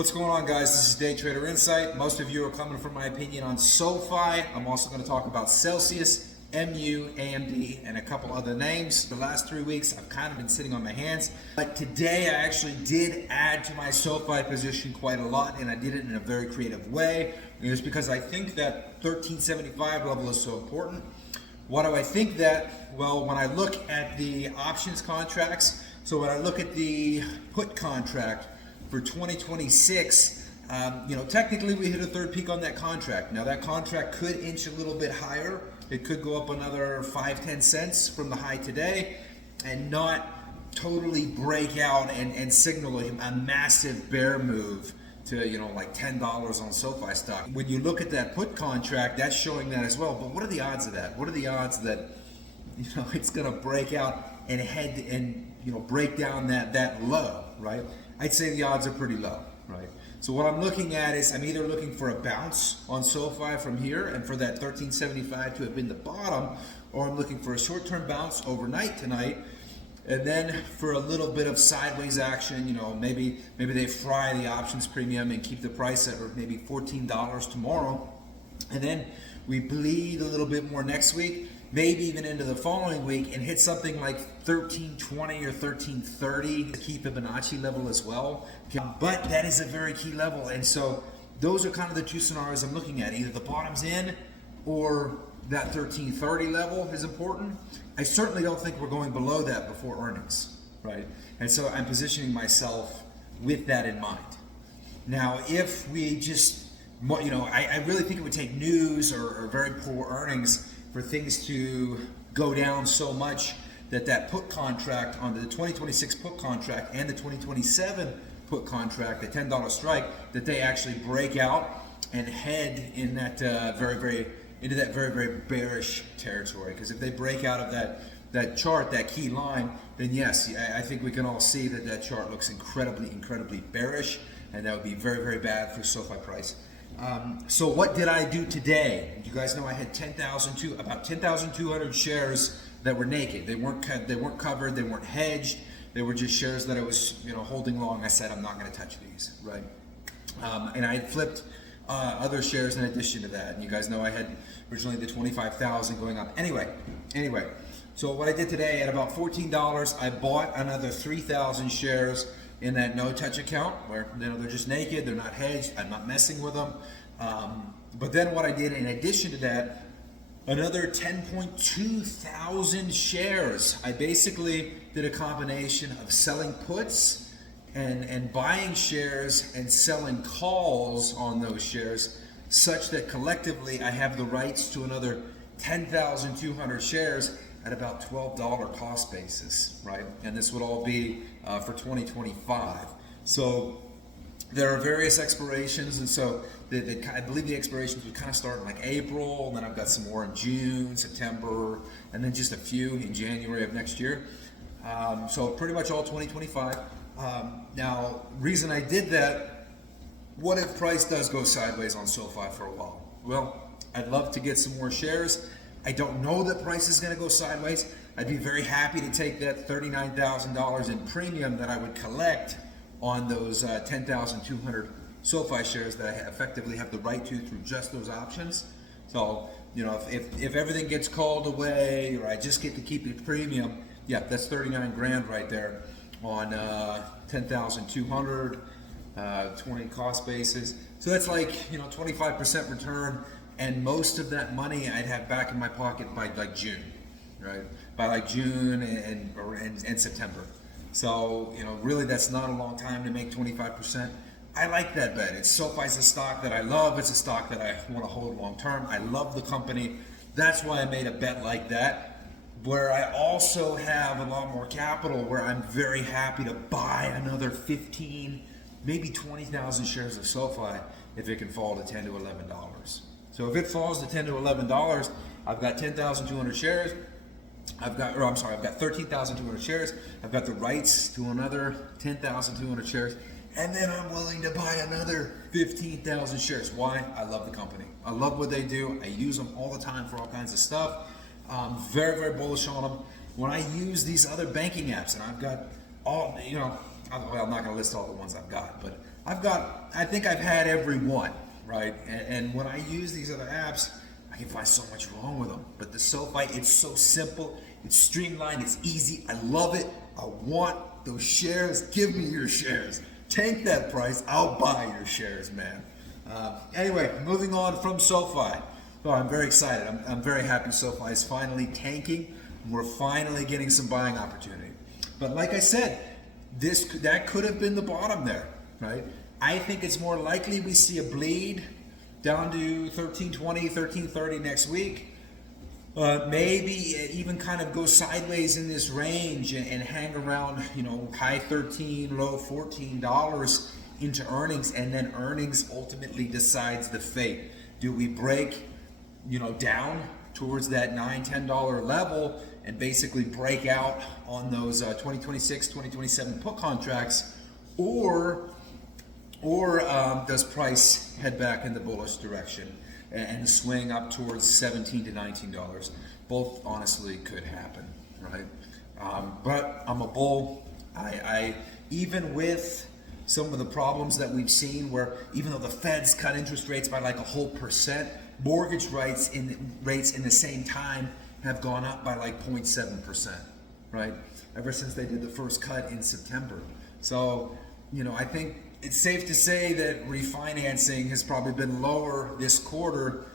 What's going on, guys? This is Day Trader Insight. Most of you are coming for my opinion on Sofi. I'm also going to talk about Celsius, MU, AMD, and a couple other names. The last 3 weeks, I've kind of been sitting on my hands. But today, I actually did add to my Sofi position quite a lot, and I did it in a very creative way. And it's because I think that 1375 level is so important. Why do I think that? Well, when I look at the options contracts, so when I look at the put contract, for 2026, technically we hit a third peak on that contract. Now that contract could inch a little bit higher. It could go up another 5-10 cents from the high today and not totally break out and signal a massive bear move to, like $10 on SoFi stock. When you look at that put contract, that's showing that as well. But what are the odds of that? What are the odds that, it's gonna break out and head and, break down that low, right? I'd say the odds are pretty low, right? So what I'm looking at is I'm either looking for a bounce on SoFi from here and for that 1375 to have been the bottom, or I'm looking for a short-term bounce overnight tonight, and then for a little bit of sideways action, maybe they fry the options premium and keep the price at maybe $14 tomorrow, and then we bleed a little bit more next week, maybe even into the following week, and hit something like 1320 or 1330, key Fibonacci level as well. But that is a very key level, and so those are kind of the two scenarios I'm looking at. Either the bottom's in or that 1330 level is important. I certainly don't think we're going below that before earnings, right? And so I'm positioning myself with that in mind. Now, if we just, I really think it would take news or very poor earnings for things to go down so much that put contract on the 2026 put contract and the 2027 put contract, the $10 strike, that they actually break out and head in that very bearish territory. Because if they break out of that chart, that key line, then yes, I think we can all see that chart looks incredibly bearish, and that would be very bad for SoFi price. So what did I do today? You guys know I had about 10,200 shares that were naked. They weren't covered. They weren't hedged. They were just shares that I was holding long. I said I'm not going to touch these, right? And I flipped other shares in addition to that. And you guys know I had originally the 25,000 going up. Anyway. So what I did today, at about $14, I bought another 3,000 shares in that no-touch account, where they're just naked, they're not hedged, I'm not messing with them. But then what I did in addition to that, another 10.2 thousand shares. I basically did a combination of selling puts and buying shares and selling calls on those shares, such that collectively I have the rights to another 10,200 shares at about $12 cost basis, right? And this would all be for 2025. So there are various expirations, and so I believe the expirations would kind of start in like April, and then I've got some more in June, September, and then just a few in January of next year. So pretty much all 2025. Now, reason I did that, what if price does go sideways on SoFi for a while? Well, I'd love to get some more shares. I don't know that price is going to go sideways. I'd be very happy to take that $39,000 in premium that I would collect on those 10,200 SoFi shares that I effectively have the right to through just those options. So, if everything gets called away, or I just get to keep the premium, yeah, that's 39 grand right there on 10,200, 20 cost basis. So that's like 25% return. And most of that money I'd have back in my pocket by like June, right? By like June and September. So, really that's not a long time to make 25%. I like that bet. SoFi's a stock that I love. It's a stock that I want to hold long term. I love the company. That's why I made a bet like that, where I also have a lot more capital, where I'm very happy to buy another 15, maybe 20,000 shares of SoFi if it can fall to $10 to $11. So if it falls to $10 to $11, I've got 10,200 shares. I've got 13,200 shares. I've got the rights to another 10,200 shares, and then I'm willing to buy another 15,000 shares. Why? I love the company. I love what they do. I use them all the time for all kinds of stuff. I'm very bullish on them. When I use these other banking apps, and I've got all, I'm not going to list all the ones I've got, but I think I've had every one, right? And when I use these other apps, I can find so much wrong with them. But the SoFi, it's so simple, it's streamlined, it's easy. I love it. I want those shares. Give me your shares. Tank that price. I'll buy your shares, man. Anyway, moving on from SoFi. Oh, I'm very excited. I'm very happy SoFi is finally tanking. We're finally getting some buying opportunity. But like I said, that could have been the bottom there, right? I think it's more likely we see a bleed down to 1320, 1330 next week. Maybe even kind of go sideways in this range and hang around, high 13, low $14 into earnings, and then earnings ultimately decides the fate. Do we break, down towards that $9, $10 level and basically break out on those 2026, 2027 put contracts, or does price head back in the bullish direction and swing up towards $17 to $19? Both honestly could happen, right? But I'm a bull. I even with some of the problems that we've seen, where even though the Fed's cut interest rates by like a whole percent, mortgage rates in the same time have gone up by like 0.7%, right? Ever since they did the first cut in September. So, I think it's safe to say that refinancing has probably been lower this quarter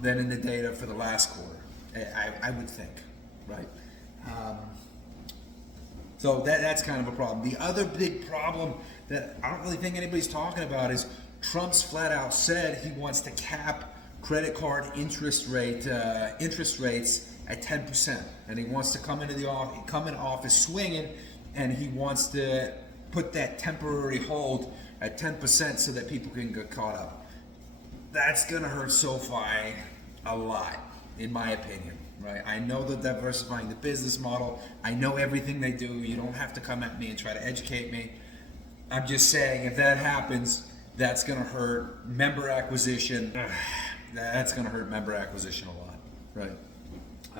than in the data for the last quarter. I would think, right? So that's kind of a problem. The other big problem that I don't really think anybody's talking about is Trump's flat out said he wants to cap credit card interest rates at 10%, and he wants to come into office swinging, and he wants to put that temporary hold at 10% so that people can get caught up. That's gonna hurt SoFi a lot, in my opinion, right? I know they're diversifying the business model. I know everything they do. You don't have to come at me and try to educate me. I'm just saying, if that happens, that's gonna hurt member acquisition. That's gonna hurt member acquisition a lot, right?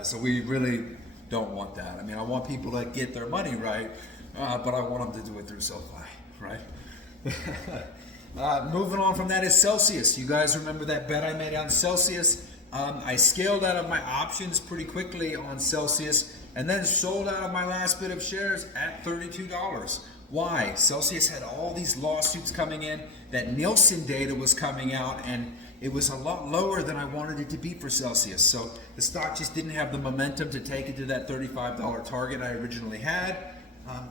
So we really don't want that. I mean, I want people to get their money right, but I want them to do it through SoFi, right? Moving on from that is Celsius. You guys remember that bet I made on Celsius? I scaled out of my options pretty quickly on Celsius and then sold out of my last bit of shares at $32. Why? Celsius had all these lawsuits coming in, that Nielsen data was coming out, and it was a lot lower than I wanted it to be for Celsius. So the stock just didn't have the momentum to take it to that $35 target I originally had.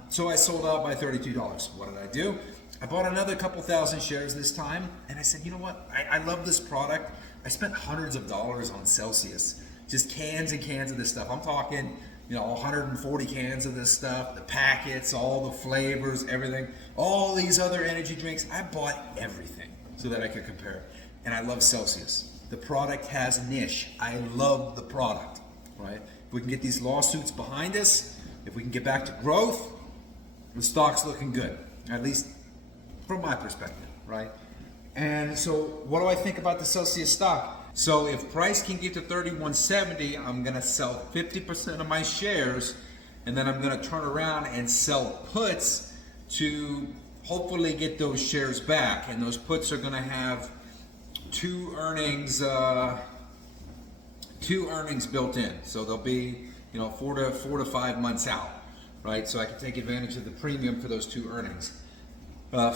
So I sold out by $32. What did I do? I bought another couple thousand shares this time, and I said, you know what? I love this product. I spent hundreds of dollars on Celsius, just cans and cans of this stuff. I'm talking, 140 cans of this stuff, the packets, all the flavors, everything, all these other energy drinks. I bought everything so that I could compare. And I love Celsius. The product has niche. I love the product, right? If we can get these lawsuits behind us, if we can get back to growth, the stock's looking good, at least from my perspective, right? And so what do I think about the Celsius stock? So if price can get to 31.70, I'm gonna sell 50% of my shares, and then I'm gonna turn around and sell puts to hopefully get those shares back. And those puts are gonna have two earnings built in. So they'll be, 4 to 5 months out, right? So I can take advantage of the premium for those two earnings.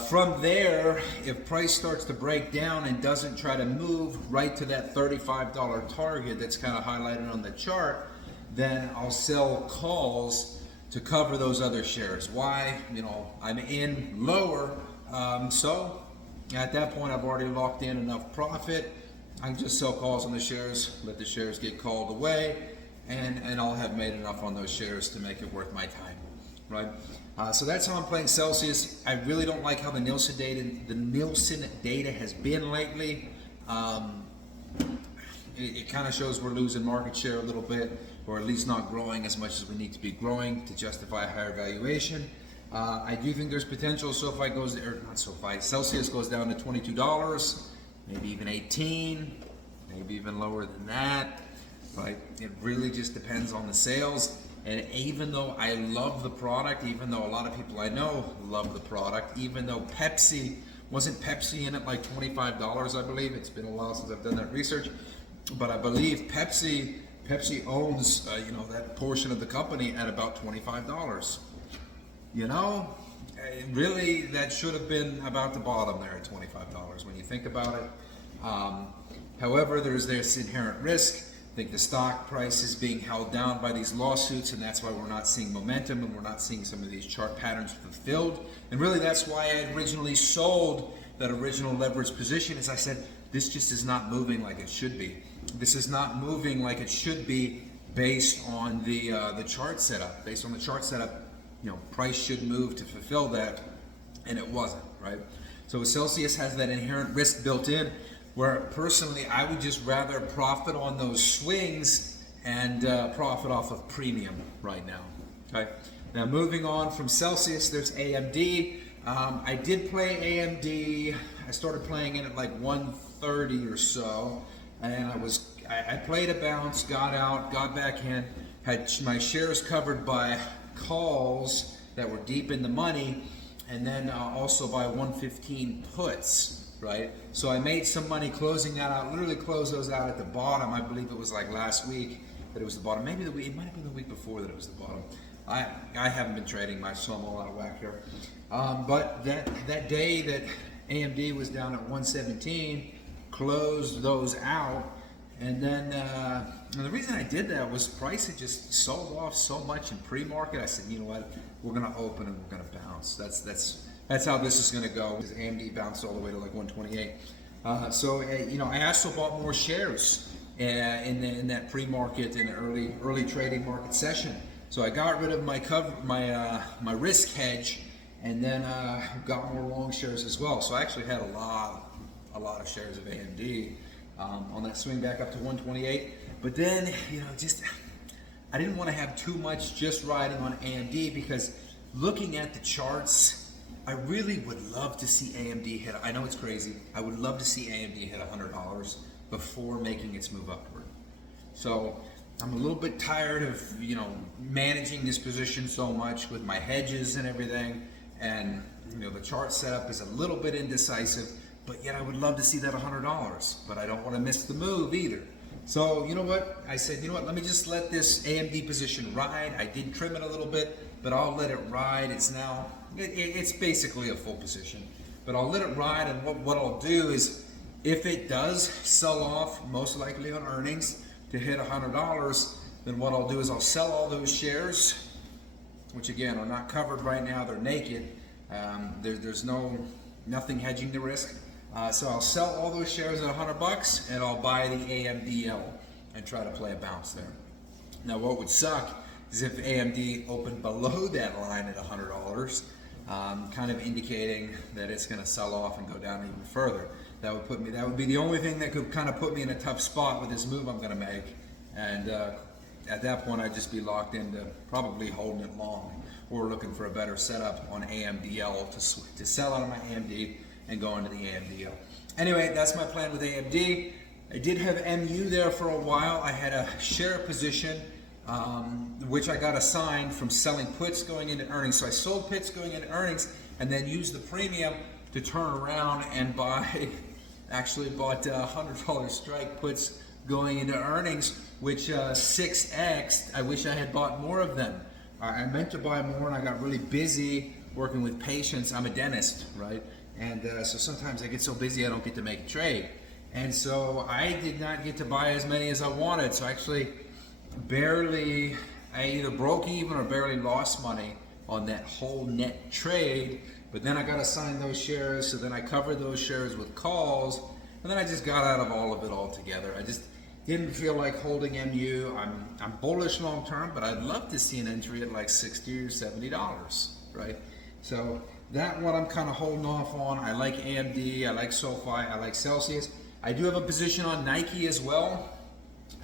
From there, if price starts to break down and doesn't try to move right to that $35 target that's kind of highlighted on the chart, then I'll sell calls to cover those other shares. Why? I'm in lower, so at that point I've already locked in enough profit. I can just sell calls on the shares, let the shares get called away, and I'll have made enough on those shares to make it worth my time, right? So that's how I'm playing Celsius. I really don't like how the Nielsen data has been lately. It kind of shows we're losing market share a little bit, or at least not growing as much as we need to be growing to justify a higher valuation. I do think there's potential. Celsius goes down to $22, maybe even 18, maybe even lower than that. Right? It really just depends on the sales. And even though I love the product, even though a lot of people I know love the product, even though wasn't Pepsi in it like $25, I believe. It's been a while since I've done that research, but I believe Pepsi owns that portion of the company at about $25. Really, that should have been about the bottom there at $25 when you think about it. However, there's this inherent risk. I think the stock price is being held down by these lawsuits, and that's why we're not seeing momentum and we're not seeing some of these chart patterns fulfilled. And really, that's why I originally sold that original leverage position, as I said, this just is not moving like it should be. This is not moving like it should be based on the chart setup. Based on the chart setup, price should move to fulfill that, and it wasn't, right? So Celsius has that inherent risk built in, where personally I would just rather profit on those swings and profit off of premium right now. Okay. Now moving on from Celsius, there's AMD. I did play AMD. I started playing it at like 130 or so, and I played a bounce, got out, got back in, had my shares covered by calls that were deep in the money, and then also by 115 puts. Right, so I made some money closing that out. Literally closed those out at the bottom. I believe it was like last week that it was the bottom. Maybe it might have been the week before that it was the bottom. I haven't been trading much, so I'm all out of whack here. But that day that AMD was down at 117, closed those out, and then and the reason I did that was price had just sold off so much in pre-market. I said, you know what, we're going to open and we're going to bounce. That's how this is going to go. Because AMD bounced all the way to like 128. I also bought more shares in that pre-market and early trading market session. So I got rid of my risk hedge, and then got more long shares as well. So I actually had a lot of shares of AMD on that swing back up to 128. But then I didn't want to have too much just riding on AMD, because looking at the charts, I really would love to see AMD hit. I know it's crazy. I would love to see AMD hit $100 before making its move upward. So I'm a little bit tired of managing this position so much with my hedges and everything, and the chart setup is a little bit indecisive. But yet I would love to see that $100. But I don't want to miss the move either. So you know what? I said, let me just let this AMD position ride. I did trim it a little bit, but I'll let it ride. It's basically a full position, but I'll let it ride. And what I'll do is, if it does sell off, most likely on earnings, to hit $100, then what I'll do is I'll sell all those shares, which again are not covered right now. They're naked. There's nothing hedging the risk. So I'll sell all those shares at $100, and I'll buy the AMDL and try to play a bounce there. Now, what would suck is if AMD opened below that line at $100, kind of indicating that it's going to sell off and go down even further. That would be the only thing that could kind of put me in a tough spot with this move I'm going to make. And at that point, I'd just be locked into probably holding it long, or looking for a better setup on AMDL to sell out of my AMD and go into the AMDL. Anyway, that's my plan with AMD. I did have MU there for a while. I had a share position, which I got assigned from selling puts going into earnings. So I sold puts going into earnings, and then used the premium to turn around and bought $100 strike puts going into earnings, which 6x. I wish I had bought more of them. I meant to buy more, and I got really busy working with patients. I'm a dentist, right? And so sometimes I get so busy I don't get to make a trade. And so I did not get to buy as many as I wanted. So actually I either broke even or barely lost money on that whole net trade. But then I got assigned those shares, so then I covered those shares with calls, and then I just got out of all of it altogether. I just didn't feel like holding MU. I'm bullish long term, but I'd love to see an entry at like $60 or $70, right? So that one I'm kind of holding off on. I like AMD, I like Sofi, I like Celsius. I do have a position on Nike as well,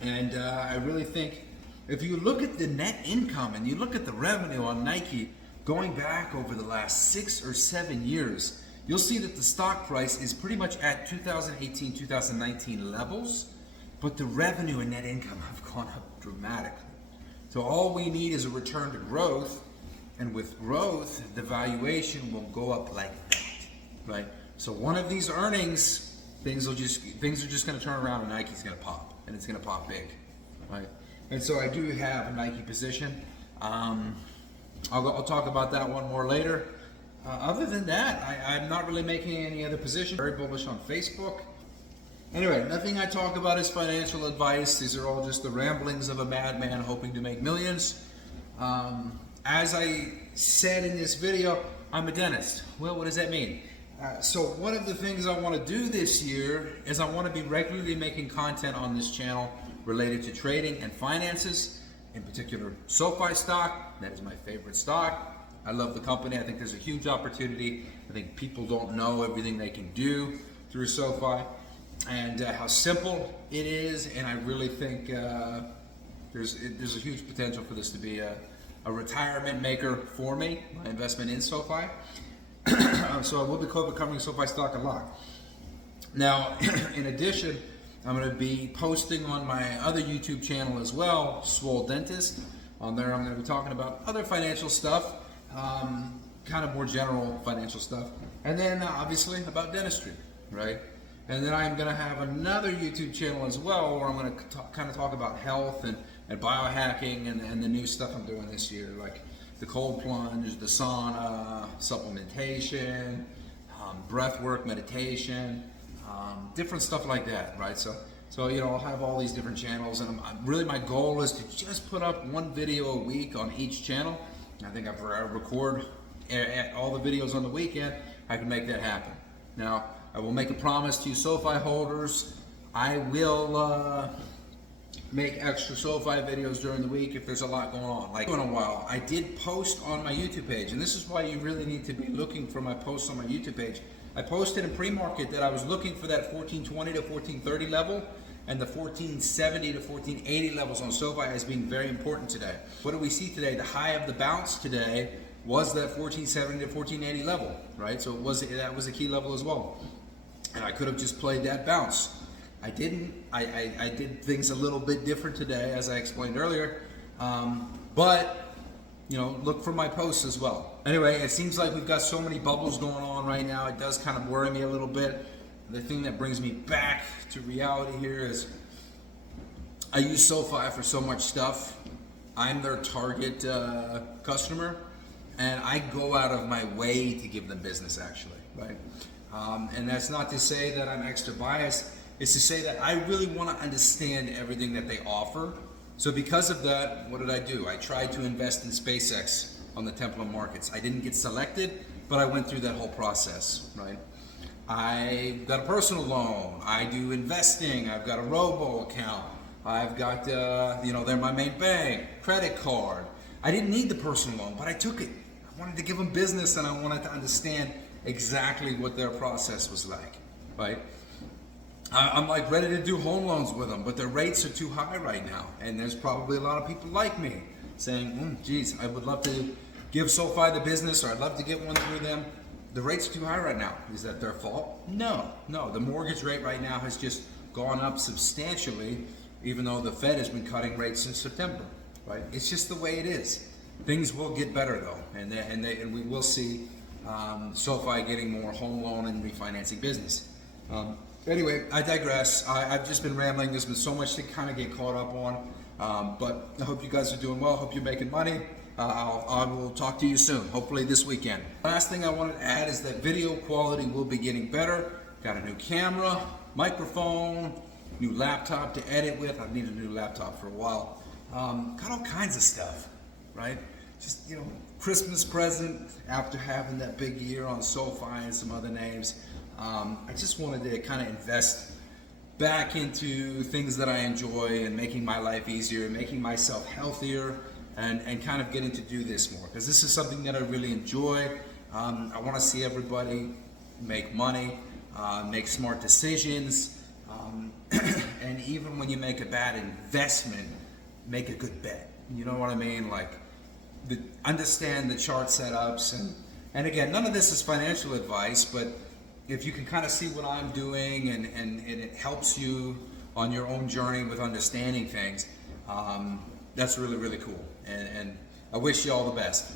and I really think if you look at the net income and you look at the revenue on Nike going back over the last 6 or 7 years, you'll see that the stock price is pretty much at 2018, 2019 levels, but the revenue and net income have gone up dramatically. So all we need is a return to growth, and with growth, the valuation will go up like that, right? So one of these earnings, things are just going to turn around, and Nike's going to pop, and it's going to pop big, right? And so I do have a Nike position. I'll talk about that one more later. Other than that, I'm not really making any other position. Very bullish on Facebook. Anyway, nothing I talk about is financial advice. These are all just the ramblings of a madman hoping to make millions. As I said in this video, I'm a dentist. Well, what does that mean? So one of the things I want to do this year is I want to be regularly making content on this channel related to trading and finances, in particular Sofi stock. That is my favorite stock. I love the company. I think there's a huge opportunity. I think people don't know everything they can do through Sofi, and how simple it is, and I really think there's a huge potential for this to be a retirement maker for me, my investment in Sofi. So I will be covering Sofi stock a lot. Now, in addition, I'm going to be posting on my other YouTube channel as well, Swole Dentist. On there I'm going to be talking about other financial stuff, kind of more general financial stuff, and then obviously about dentistry, right? And then I'm going to have another YouTube channel as well where I'm going to kind of talk about health and biohacking and the new stuff I'm doing this year, like the cold plunge, the sauna, supplementation, breath work, meditation, different stuff like that, right? So you know, I'll have all these different channels, and really my goal is to just put up one video a week on each channel. I think if I record all the videos on the weekend, I can make that happen. Now, I will make a promise to you Sofi holders. I will make extra Sofi videos during the week if there's a lot going on. Like in a while, I did post on my YouTube page, and this is why you really need to be looking for my posts on my YouTube page. I posted in pre-market that I was looking for that 1420 to 1430 level and the 1470 to 1480 levels on Sofi as being very important today. What do we see today? The high of the bounce today was that 1470 to 1480 level, right? So that was a key level as well. And I could have just played that bounce. I didn't. I did things a little bit different today, as I explained earlier. But you know, look for my posts as well. Anyway, it seems like we've got so many bubbles going on right now. It does kind of worry me a little bit. The thing that brings me back to reality here is I use Sofi for so much stuff. I'm their target customer, and I go out of my way to give them business, actually, right? And that's not to say that I'm extra biased. It's to say that I really want to understand everything that they offer. So because of that, what did I do? I tried to invest in SpaceX on the Temple markets. I didn't get selected, but I went through that whole process, right? I got a personal loan. I do investing. I've got a robo account. I've got, you know, they're my main bank, credit card. I didn't need the personal loan, but I took it. I wanted to give them business, and I wanted to understand exactly what their process was like, right? I'm like ready to do home loans with them, but their rates are too high right now. And there's probably a lot of people like me saying, geez, I would love to give Sofi the business, or I'd love to get one through them. The rates are too high right now. Is that their fault? No. The mortgage rate right now has just gone up substantially, even though the Fed has been cutting rates since September, right? It's just the way it is. Things will get better though, and we will see Sofi getting more home loan and refinancing business. Anyway, I digress. I've just been rambling. There's been so much to kind of get caught up on, but I hope you guys are doing well. Hope you're making money. I will talk to you soon, hopefully this weekend. Last thing I wanted to add is that video quality will be getting better. Got a new camera, microphone, new laptop to edit with. I've needed a new laptop for a while. Got all kinds of stuff, right? Just, you know, Christmas present after having that big year on Sofi and some other names. I just wanted to kind of invest back into things that I enjoy and making my life easier, making myself healthier, and kind of getting to do this more, because this is something that I really enjoy. I want to see everybody make money, make smart decisions, and even when you make a bad investment, make a good bet. You know what I mean? Like, understand the chart setups, and again, none of this is financial advice, but if you can kind of see what I'm doing and it helps you on your own journey with understanding things, That's really, really cool. And I wish you all the best.